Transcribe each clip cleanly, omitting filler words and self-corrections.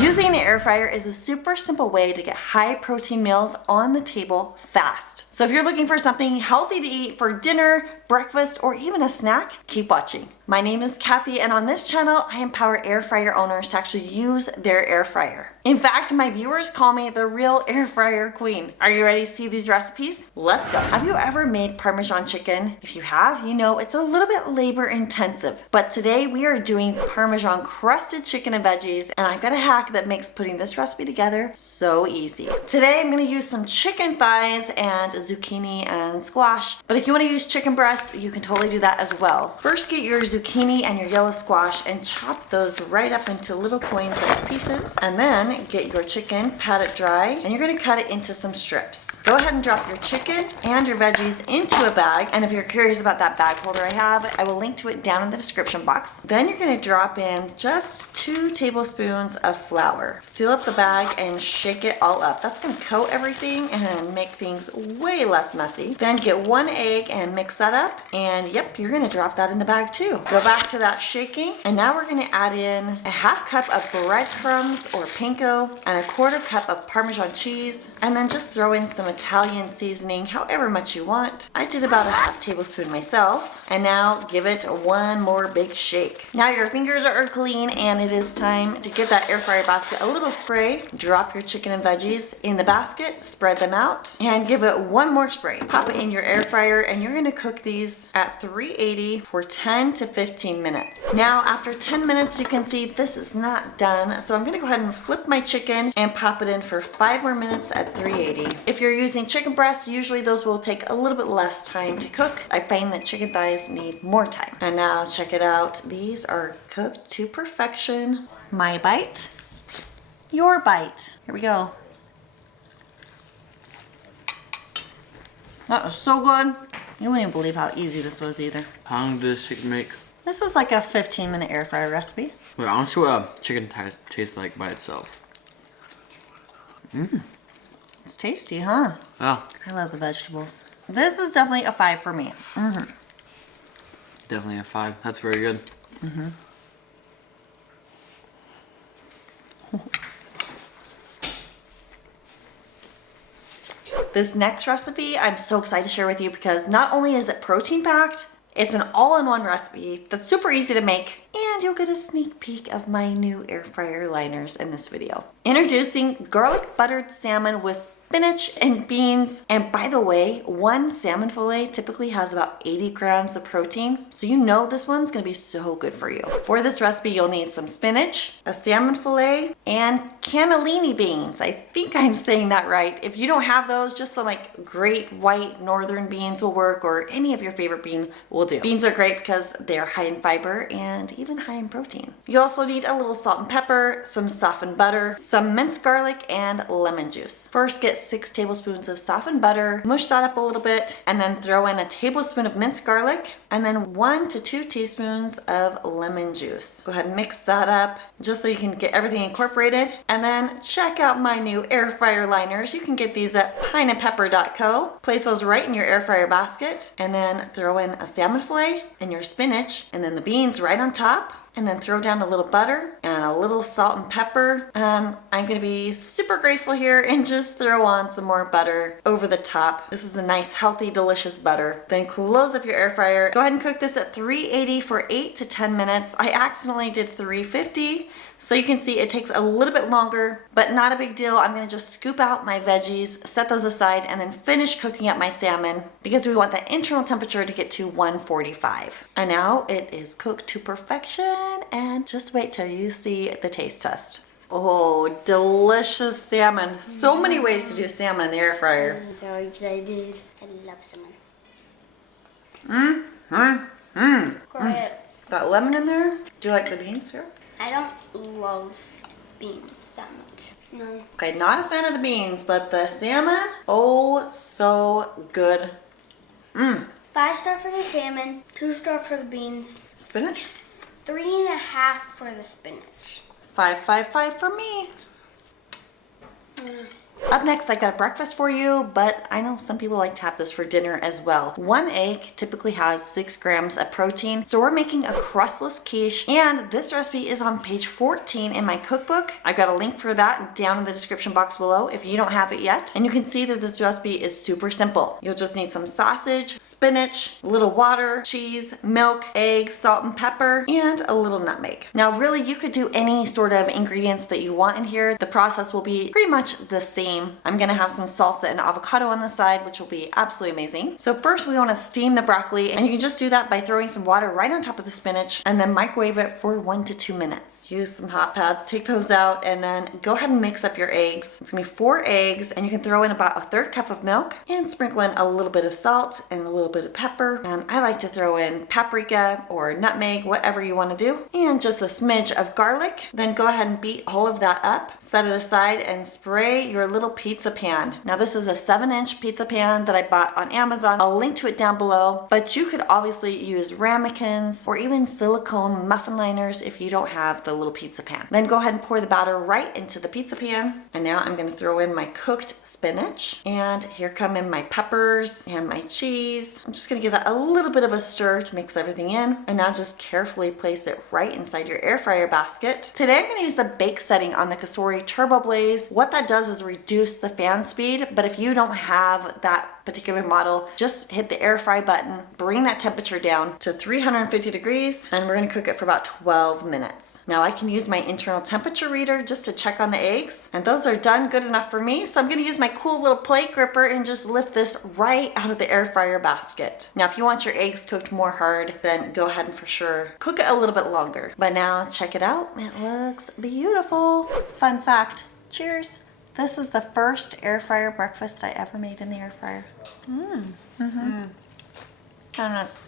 Using the air fryer is a super simple way to get high protein meals on the table fast. So if you're looking for something healthy to eat for dinner, breakfast, or even a snack, keep watching. My name is Cathy, and on this channel, I empower air fryer owners to actually use their air fryer. In fact, my viewers call me the real air fryer queen. Are you ready to see these recipes? Let's go. Have you ever made Parmesan chicken? If you have, you know it's a little bit labor intensive. But today we are doing Parmesan crusted chicken and veggies, and I've got a hack that makes putting this recipe together so easy. Today I'm going to use some chicken thighs and zucchini and squash, but if you want to use chicken breasts, you can totally do that as well. First, get your zucchini and your yellow squash and chop those right up into little coin-sized pieces, and then get your chicken, pat it dry, and you're going to cut it into some strips. Go ahead and drop your chicken and your veggies into a bag, and if you're curious about that bag holder I have, I will link to it down in the description box. Then you're going to drop in just 2 tablespoons of flour. Seal up the bag and shake it all up. That's going to coat everything and make things way less messy. Then get 1 egg and mix that up, and yep, you're going to drop that in the bag too. Go back to that shaking, and now we're going to add in a 1/2 cup of breadcrumbs or panko and a 1/4 cup of Parmesan cheese, and then just throw in some Italian seasoning, however much you want. I did about a 1/2 tablespoon myself, and now give it 1 more big shake. Now your fingers are clean, and it is time to give that air fryer basket a little spray. Drop your chicken and veggies in the basket, spread them out, and give it 1 more spray. Pop it in your air fryer, and you're going to cook these at 380 for 10 to 15 minutes. Now after 10 minutes, you can see this is not done, so I'm going to go ahead and flip my chicken and pop it in for 5 more minutes at 380. If you're using chicken breasts, usually those will take a little bit less time to cook. I find that chicken thighs need more time. And now check it out. These are cooked to perfection. My bite, your bite. Here we go. That was so good. You wouldn't even believe how easy this was either. How long does this chicken make? This is like a 15-minute air fryer recipe. Wait, I want to see what chicken thighs tastes like by itself. Mmm. It's tasty, huh? Yeah. I love the vegetables. This is definitely a 5 for me. Definitely a 5. That's very good. This next recipe I'm so excited to share with you because not only is it protein packed, it's an all-in-one recipe that's super easy to make, and you'll get a sneak peek of my new air fryer liners in this video. Introducing garlic buttered salmon with spinach and beans. And by the way, 1 salmon fillet typically has about 80 grams of protein, so you know this one's gonna be so good for you. For this recipe, you'll need some spinach, a salmon fillet, and cannellini beans. I think I'm saying that right. If you don't have those, just some like great white northern beans will work, or any of your favorite bean will do. Beans are great because they're high in fiber and even high in protein. You also need a little salt and pepper, some softened butter, some minced garlic, and lemon juice. First, get 6 tablespoons of softened butter, mush that up a little bit, and then throw in a tablespoon of minced garlic, and then 1 to 2 teaspoons of lemon juice. Go ahead and mix that up just so you can get everything incorporated. And then check out my new air fryer liners. You can get these at pineandpepper.co. Place those right in your air fryer basket, and then throw in a salmon fillet and your spinach, and then the beans right on top. And then throw down a little butter and a little salt and pepper. And I'm gonna be super graceful here and just throw on some more butter over the top. This is a nice, healthy, delicious butter. Then close up your air fryer. Go ahead and cook this at 380 for 8 to 10 minutes. I accidentally did 350. So you can see it takes a little bit longer, but not a big deal. I'm gonna just scoop out my veggies, set those aside, and then finish cooking up my salmon because we want the internal temperature to get to 145. And now it is cooked to perfection, and just wait till you see the taste test. Oh, delicious salmon. So many ways to do salmon in the air fryer. I'm so excited. I love salmon. Got lemon in there. Do you like the beans here? I don't love beans that much. No. Okay, not a fan of the beans, but the salmon, oh, so good. 5-star for the salmon, 2-star for the beans, Spinach? 3.5 for the spinach. 5, 5, 5 for me. Up next, I got a breakfast for you, but I know some people like to have this for dinner as well. 1 egg typically has 6 grams of protein, so we're making a crustless quiche, and this recipe is on page 14 in my cookbook. I've got a link for that down in the description box below if you don't have it yet. And you can see that this recipe is super simple. You'll just need some sausage, spinach, a little water, cheese, milk, eggs, salt and pepper, and a little nutmeg. Now really, you could do any sort of ingredients that you want in here. The process will be pretty much the same. I'm gonna have some salsa and avocado on the side, which will be absolutely amazing. So first we wanna steam the broccoli, and you can just do that by throwing some water right on top of the spinach and then microwave it for 1 to 2 minutes. Use some hot pads, take those out, and then go ahead and mix up your eggs. It's gonna be 4 eggs, and you can throw in about a 1/3 cup of milk and sprinkle in a little bit of salt and a little bit of pepper. And I like to throw in paprika or nutmeg, whatever you wanna do, and just a smidge of garlic. Then go ahead and beat all of that up, set it aside, and spray your little pizza pan. Now this is a 7-inch pizza pan that I bought on Amazon. I'll link to it down below, but you could obviously use ramekins or even silicone muffin liners if you don't have the little pizza pan. Then go ahead and pour the batter right into the pizza pan. And now I'm gonna throw in my cooked spinach, and here come in my peppers and my cheese. I'm just gonna give that a little bit of a stir to mix everything in, and now just carefully place it right inside your air fryer basket. Today I'm gonna use the bake setting on the Cosori Turbo Blaze. What that does is reduce the fan speed, but if you don't have that particular model, just hit the air fry button, bring that temperature down to 350 degrees, and we're gonna cook it for about 12 minutes. Now I can use my internal temperature reader just to check on the eggs, and those are done good enough for me, so I'm gonna use my cool little plate gripper and just lift this right out of the air fryer basket. Now if you want your eggs cooked more hard, then go ahead and for sure cook it a little bit longer. But now check it out, it looks beautiful. Fun fact, cheers. This is the first air fryer breakfast I ever made in the air fryer. And it's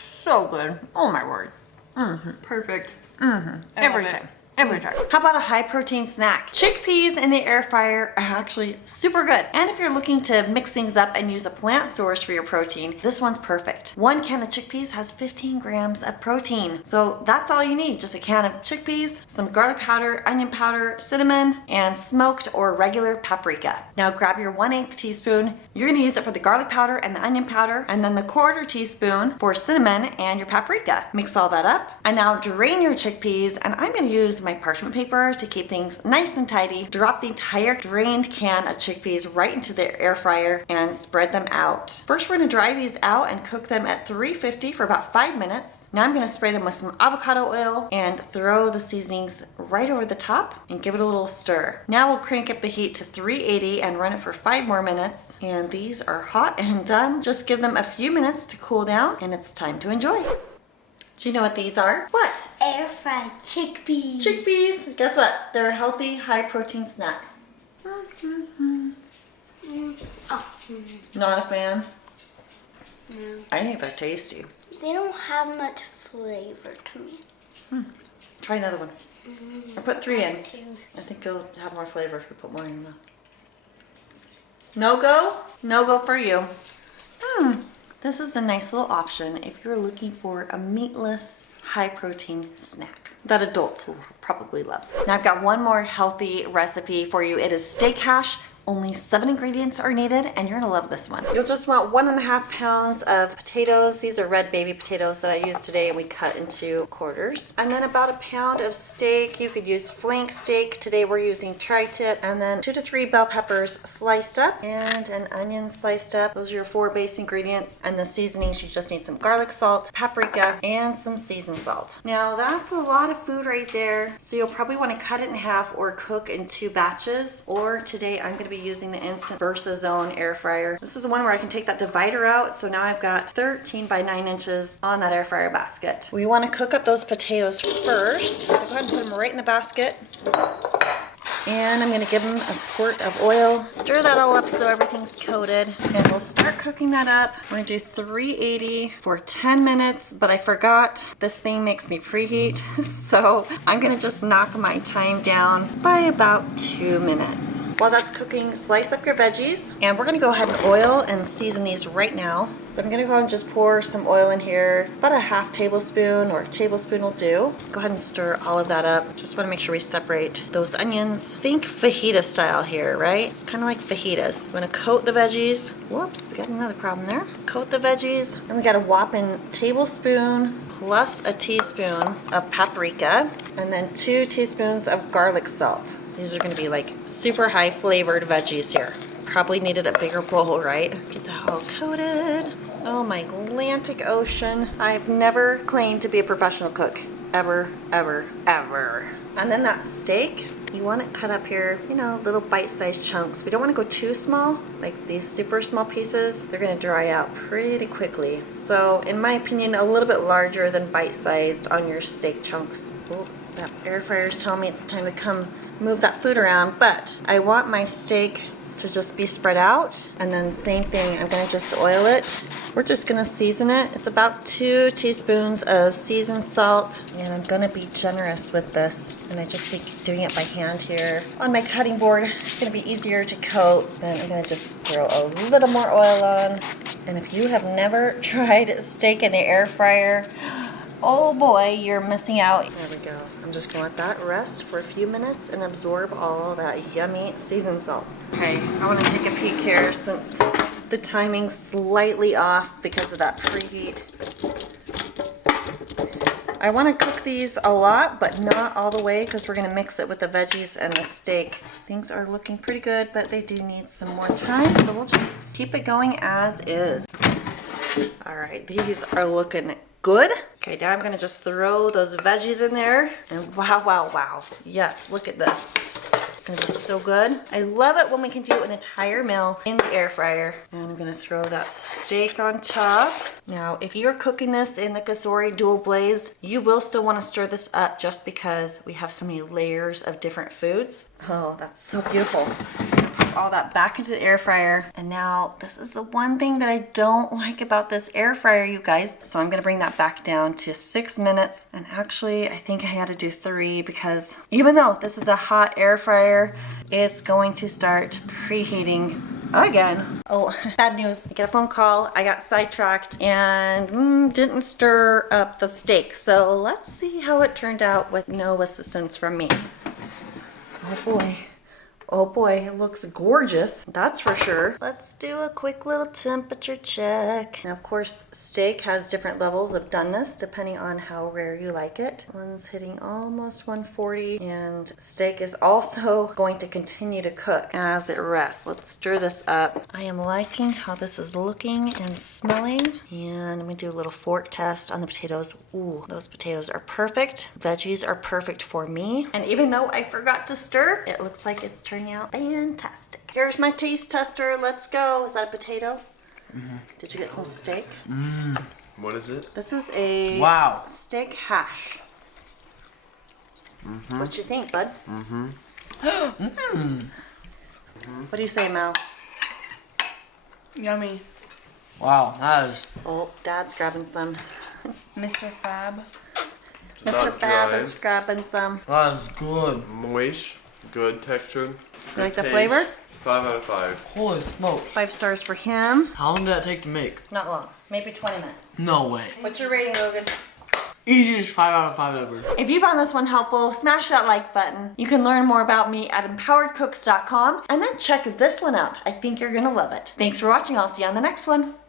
so good. Oh my word. Perfect. Every time. Every time. How about a high protein snack? Chickpeas in the air fryer are actually super good. And if you're looking to mix things up and use a plant source for your protein, this one's perfect. 1 can of chickpeas has 15 grams of protein. So that's all you need. Just a can of chickpeas, some garlic powder, onion powder, cinnamon, and smoked or regular paprika. Now grab your 1/8 teaspoon. You're gonna use it for the garlic powder and the onion powder, and then the 1/4 teaspoon for cinnamon and your paprika. Mix all that up. And now drain your chickpeas, and I'm gonna use my parchment paper to keep things nice and tidy. Drop the entire drained can of chickpeas right into the air fryer and spread them out. First, we're gonna dry these out and cook them at 350 for about 5 minutes. Now I'm gonna spray them with some avocado oil and throw the seasonings right over the top and give it a little stir. Now we'll crank up the heat to 380 and run it for 5 more minutes. And these are hot and done. Just give them a few minutes to cool down, and it's time to enjoy. Do you know what these are? What? Air fried chickpeas. Chickpeas. Guess what? They're a healthy, high protein snack. Not a fan? No. I think they're tasty. They don't have much flavor to me. Try another one. I put 3 in. Too. I think you'll have more flavor if you put more in your mouth. No go? No go for you. This is a nice little option if you're looking for a meatless, high protein snack that adults will probably love. Now I've got one more healthy recipe for you. It is steak hash. Only 7 ingredients are needed, and you're gonna love this one. You'll just want 1.5 pounds of potatoes. These are red baby potatoes that I used today, and we cut into quarters. And then about 1 pound of steak. You could use flank steak. Today we're using tri-tip. And then 2 to 3 bell peppers sliced up and an onion sliced up. Those are your 4 base ingredients. And the seasonings, you just need some garlic salt, paprika, and some seasoned salt. Now that's a lot of food right there. So you'll probably want to cut it in half or cook in 2 batches. Or today I'm gonna be using the Instant VersaZone air fryer. This is the one where I can take that divider out, so now I've got 13 by 9 inches on that air fryer basket. We want to cook up those potatoes first. So go ahead and put them right in the basket. And I'm gonna give them a squirt of oil. Stir that all up so everything's coated. And we'll start cooking that up. We're gonna do 380 for 10 minutes, but I forgot this thing makes me preheat. So I'm gonna just knock my time down by about 2 minutes. While that's cooking, slice up your veggies. And we're gonna go ahead and oil and season these right now. So I'm gonna go ahead and just pour some oil in here. About a 1/2 tablespoon or a tablespoon will do. Go ahead and stir all of that up. Just wanna make sure we separate those onions think fajita style here, right? It's kind of like fajitas. I'm gonna coat the veggies. Whoops, we got another problem there. Coat the veggies, and we got a whopping tablespoon plus a teaspoon of paprika, and then 2 teaspoons of garlic salt. These are gonna be like super high flavored veggies here. Probably needed a bigger bowl, right? Get that all coated. Oh my Atlantic Ocean. I've never claimed to be a professional cook. Ever, ever, ever. And then that steak, you want it cut up here, you know, little bite-sized chunks. We don't want to go too small, like these super small pieces. They're gonna dry out pretty quickly. So in my opinion, a little bit larger than bite-sized on your steak chunks. Oh, that air fryer's telling me it's time to come move that food around, but I want my steak to just be spread out. And then same thing, I'm gonna just oil it. We're just gonna season it. It's about 2 teaspoons of seasoned salt, and I'm gonna be generous with this. And I just think doing it by hand here on my cutting board, it's gonna be easier to coat. Then I'm gonna just throw a little more oil on. And if you have never tried steak in the air fryer, oh boy, you're missing out. There we go. I'm just gonna let that rest for a few minutes and absorb all that yummy seasoned salt. Okay, I wanna take a peek here since the timing's slightly off because of that preheat. I wanna cook these a lot, but not all the way because we're gonna mix it with the veggies and the steak. Things are looking pretty good, but they do need some more time, so we'll just keep it going as is. All right, these are looking good. Okay, now I'm gonna just throw those veggies in there. And wow, wow, wow. Yes, look at this. It's gonna be so good. I love it when we can do an entire meal in the air fryer. And I'm gonna throw that steak on top. Now, if you're cooking this in the Kazori dual blaze, you will still wanna stir this up just because we have so many layers of different foods. Oh, that's so beautiful. All that back into the air fryer. And now this is the one thing that I don't like about this air fryer, you guys. So I'm gonna bring that back down to 6 minutes. And actually, I think I had to do 3 because even though this is a hot air fryer, it's going to start preheating again. Oh, bad news. I get a phone call, I got sidetracked and didn't stir up the steak. So let's see how it turned out with no assistance from me. Oh boy. Oh boy, it looks gorgeous, that's for sure. Let's do a quick little temperature check. Now, of course, steak has different levels of doneness depending on how rare you like it. One's hitting almost 140, and steak is also going to continue to cook as it rests. Let's stir this up. I am liking how this is looking and smelling. And I'm gonna do a little fork test on the potatoes. Ooh, those potatoes are perfect. Veggies are perfect for me. And even though I forgot to stir, it looks like it's turning out fantastic. Here's my taste tester. Let's go. Is that a potato? Mm-hmm. Did you get some steak? What is it? This is a steak hash. Mm-hmm. What you think, bud? Mm-hmm. What do you say, Mel? Yummy. Wow, that is. Oh, Dad's grabbing some. Mr. Fab. It's Mr. not Fab dry. is grabbing some. That is good. Moist, good texture. You like the flavor? 5 out of 5. Holy smoke. 5 stars for him. How long did that take to make? Not long. Maybe 20 minutes. No way. What's your rating, Logan? Easiest 5 out of 5 ever. If you found this one helpful, smash that like button. You can learn more about me at empoweredcooks.com and then check this one out. I think you're gonna love it. Thanks for watching. I'll see you on the next one.